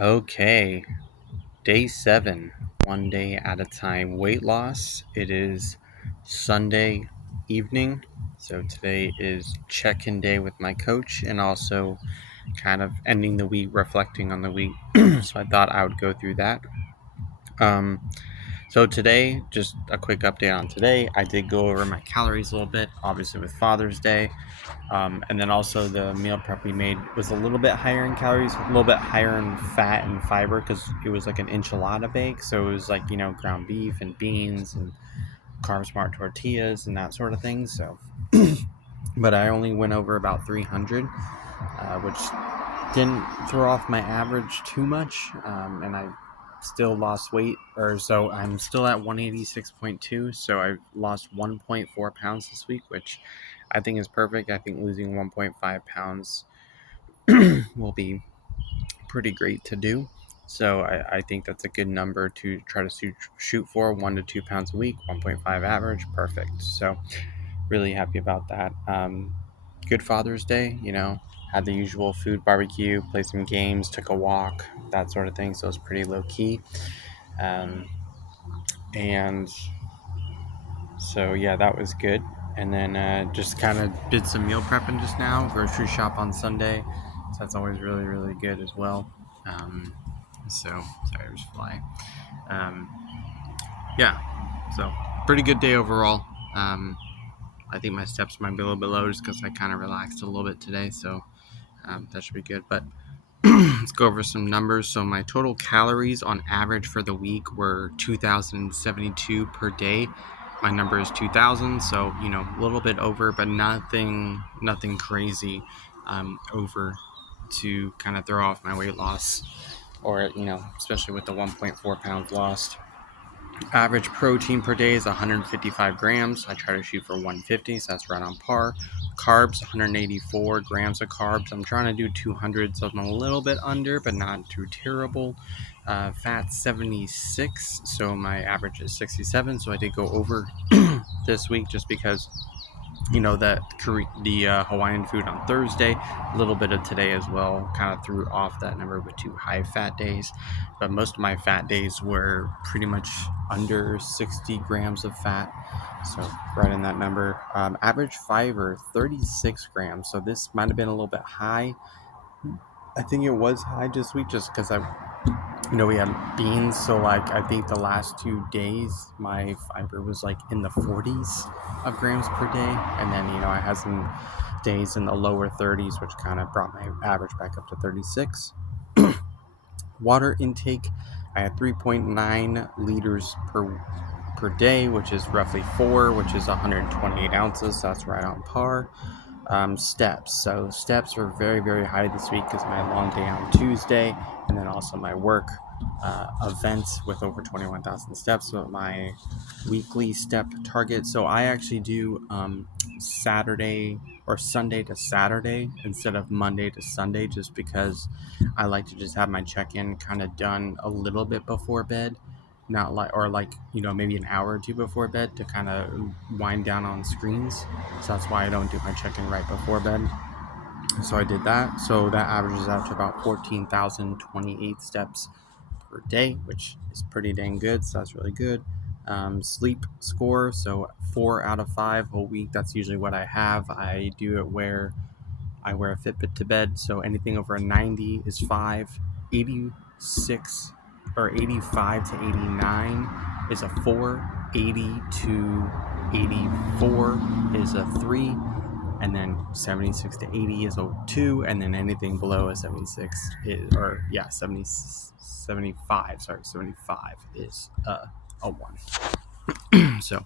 Okay, day 7, one day at a time weight loss. It is Sunday evening, so today is check-in day with my coach and also kind of ending the week, reflecting on the week. So I thought I would go through that. Um, so today, just a quick update on today. I did go over my calories a little bit, obviously with Father's Day. And then also the meal prep we made was a little bit higher in calories, a little bit higher in fat and fiber because it was like an enchilada bake. So it was like, ground beef and beans and Carb Smart tortillas and that sort of thing. So, but I only went over about 300, which didn't throw off my average too much. And I still lost weight, or so I'm still at 186.2. So I lost 1.4 pounds this week, which I think is perfect. I think losing 1.5 pounds will be pretty great to do. So I think that's a good number to try to shoot for, 1 to 2 pounds a week, 1.5 average, perfect. So really happy about that. Good Father's Day, had the usual food, barbecue, played some games, took a walk, that sort of thing. So it was pretty low key. And so yeah, that was good. And then just kind of did some meal prepping just now. Grocery shop on Sunday, so that's always really really good as well. So sorry, there's a fly. Um, yeah, so pretty good day overall. I think my steps might be a little bit low just because I kind of relaxed a little bit today, so that should be good. But let's go over some numbers. So my total calories on average for the week were 2,072 per day. My number is 2,000, so a little bit over, but nothing crazy over to kind of throw off my weight loss, or especially with the 1.4 pounds lost. Average protein per day is 155 grams. I try to shoot for 150, so that's right on par. Carbs, 184 grams of carbs. I'm trying to do 200, so I'm a little bit under, but not too terrible. Fat, 76, so my average is 67, so I did go over this week just because the Hawaiian food on Thursday, a little bit of today as well, kind of threw off that number with 2 high fat days. But most of my fat days were pretty much under 60 grams of fat, so right in that number. Average fiber, 36 grams, so this might have been a little bit high. I think it was high this week just because we had beans, so I think the last 2 days my fiber was in the 40s of grams per day, and then I had some days in the lower 30s, which kind of brought my average back up to 36. Water intake, I had 3.9 liters per day, which is roughly 4, which is 128 ounces, so that's right on par. Steps. So steps were very, very high this week because my long day on Tuesday, and then also my work events with over 21,000 steps. So my weekly step target. So I actually do Saturday or Sunday to Saturday instead of Monday to Sunday, just because I like to just have my check-in kind of done a little bit before bed. Not maybe an hour or two before bed to kind of wind down on screens. So that's why I don't do my check-in right before bed. So I did that. So that averages out to about 14,028 steps per day, which is pretty dang good. So that's really good. Sleep score, so 4 out of 5 whole week. That's usually what I have. I do it where I wear a Fitbit to bed. So anything over a 90 is 5, 86 or 85 to 89 is a 4, 80 to 84 is a 3, and then 76 to 80 is a 2, and then anything below a 75 is a 1. So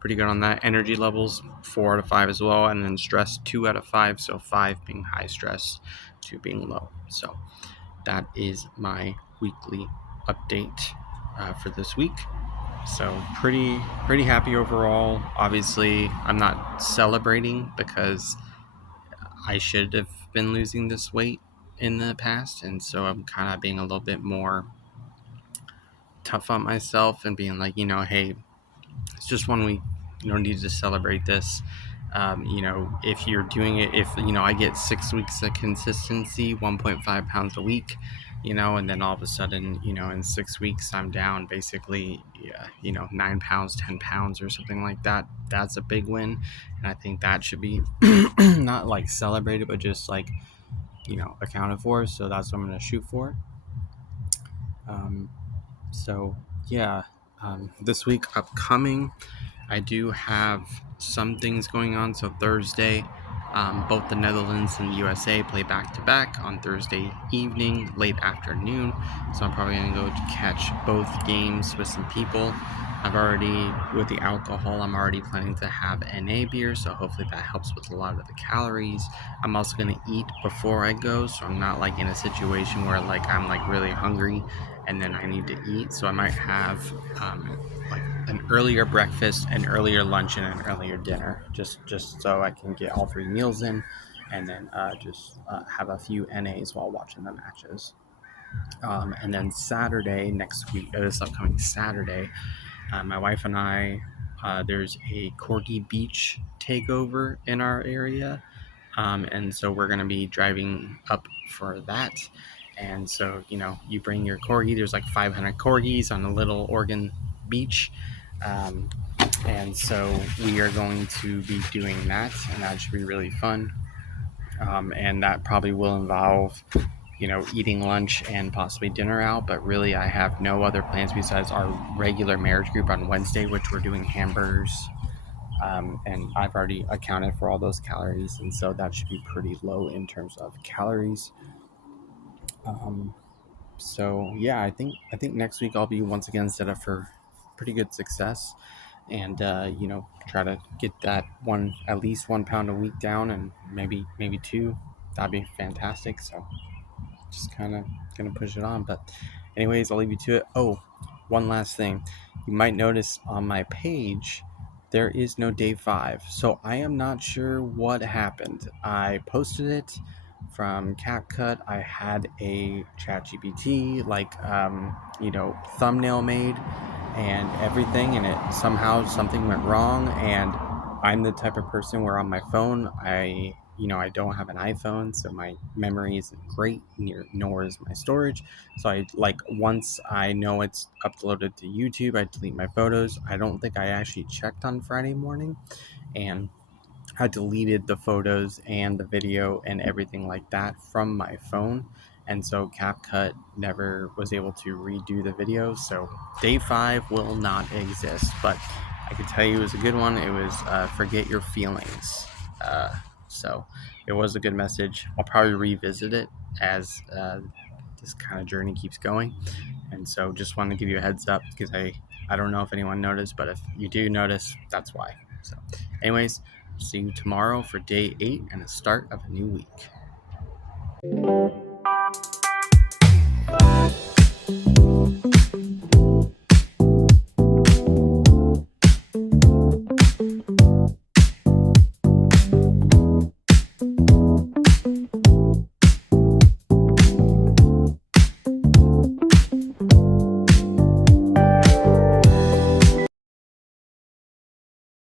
pretty good on that. Energy levels 4 out of 5 as well, and then stress 2 out of 5, so 5 being high stress, 2 being low. So that is my weekly update for this week. So pretty happy overall. Obviously I'm not celebrating because I should have been losing this weight in the past, and so I'm kind of being a little bit more tough on myself and being like, hey, it's just 1 week. You don't need to celebrate this. If you're doing it, if I get 6 weeks of consistency, 1.5 pounds a week, and then all of a sudden, in 6 weeks, I'm down basically, 9 pounds, 10 pounds, or something like that. That's a big win. And I think that should be not like celebrated, but just like, accounted for. So that's what I'm going to shoot for. Um, so, yeah, this week upcoming, I do have some things going on. So Thursday, both the Netherlands and the USA play back to back on Thursday evening, late afternoon. So I'm probably going to go to catch both games with some people. With the alcohol, I'm already planning to have NA beer. So hopefully that helps with a lot of the calories. I'm also going to eat before I go. So I'm not like in a situation where like I'm like really hungry and then I need to eat. So I might have like an earlier breakfast, an earlier lunch, and an earlier dinner, just so I can get all 3 meals in, and then just have a few NAs while watching the matches. And then Saturday next week, this upcoming Saturday, my wife and I, there's a Corgi Beach takeover in our area, and so we're going to be driving up for that. And so, you bring your corgi. There's like 500 corgis on a little Oregon beach. Um, and so we are going to be doing that, and that should be really fun. And that probably will involve, eating lunch and possibly dinner out. But really, I have no other plans besides our regular marriage group on Wednesday, which we're doing hamburgers. And I've already accounted for all those calories, and so that should be pretty low in terms of calories. Um, so yeah, I think next week I'll be once again set up for pretty good success, and try to get that at least 1 pound a week down, and maybe two. That'd be fantastic. So just kind of gonna push it on. But anyways, I'll leave you to it. Oh, one last thing. You might notice on my page there is no day 5. So I am not sure what happened. I posted it from CapCut. I had a ChatGPT thumbnail made and everything, and it somehow something went wrong. And I'm the type of person where on my phone I don't have an iPhone, so my memory isn't great, nor is my storage. So once I know it's uploaded to YouTube, I delete my photos. I don't think I actually checked on Friday morning, and I deleted the photos and the video and everything like that from my phone. And so CapCut never was able to redo the video. So day 5 will not exist. But I can tell you it was a good one. It was Forget Your Feelings. So it was a good message. I'll probably revisit it as this kind of journey keeps going. And so just wanted to give you a heads up because I don't know if anyone noticed, but if you do notice, that's why. So anyways, see you tomorrow for day 8 and the start of a new week.